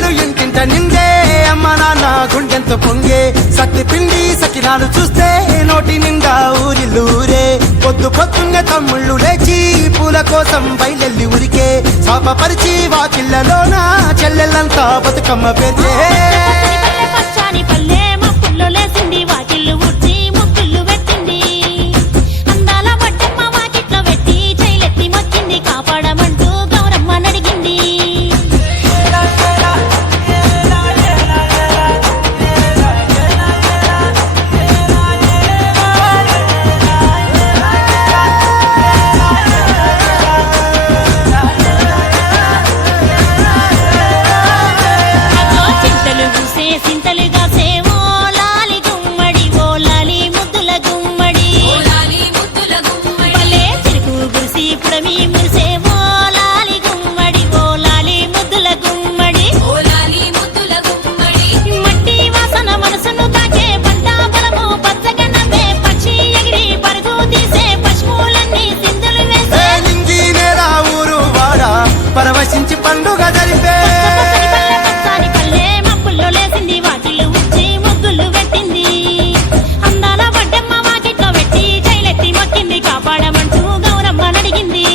పండుగలు ఇంటింట నిండే అమ్మ నాన్న గుండెంత పొంగే సత్తి పిండి సకినాలు చూస్తే నోటి నిండా ఊరిల్లూరే పొద్దున్నే తమ్ముళ్ళు లేచి పూల కోసం బయలెల్లి ఉరికే శాపపరిచి వాకిళ్ళలోన చెల్లెళ్ళంతా బతుకమ్మ పేర్చే పరవశించి పండుగ జరిపే మప్పుల్లో లేసింది వాకిళ్ళు ఉచ్చి ముగ్గులు పెట్టింది అందాల వడ్డమ్మ వాకిట్లో పెట్టి జైలెత్తి మొక్కింది కాపాడమంటూ గౌరమ్మ నడిగింది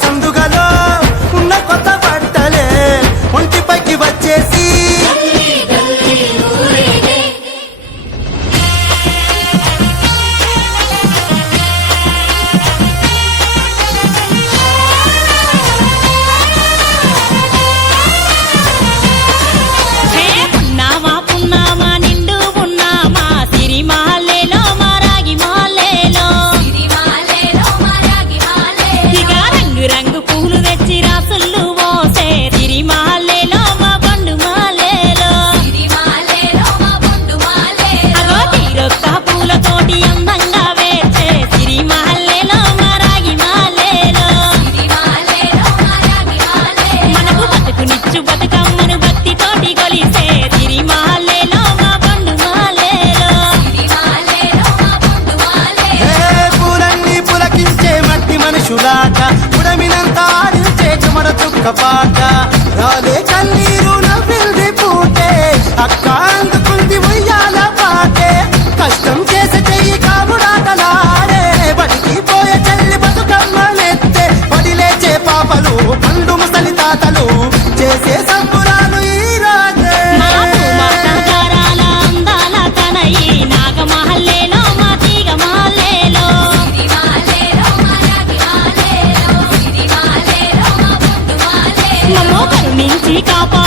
సందుగలో ఉన్న కొత్త బట్టలే ఒంటిపైకి వచ్చేసి పున్నామా నిండు పున్నామా సిరిమాలేలో మారాగి మాలేలో ఇక రంగు పూలు తెచ్చి రాసుళ్ళు మోసే సిరిమాలేలో మా బండు మాలేలో అగో తీరొక్క పూలతోటి అందంగా వేచే సిరిమాలేలో మారాగి మాలేలో మనకు బతుకునిచ్చు బతుకమ్మను భక్తితోటి కొలిసే సిరిమాలేలో మా బండు మాలేలో పూలన్నీ పులకించే మట్టి మనుషులాట ఉడమినంత ఆడించే చెమడ చుక్క పాట రాలే కన్నీరు నవ్వింది పూటే అక్క అందుకుంది ఉయ్యాల పాటే కష్టం చేసే చెయ్యి కాముడాటలాడే బడికి పోయే చెల్లి బతుకమ్మనెత్తే పడి లేచే పాపలు పండు ముసలి తాతలు చేసే సంబురాలు ఈ రాజే అందాల తనయి నాగమహల్లేలో మా తీగ మహల్లేలో మమ్మో కరుణించి కాపా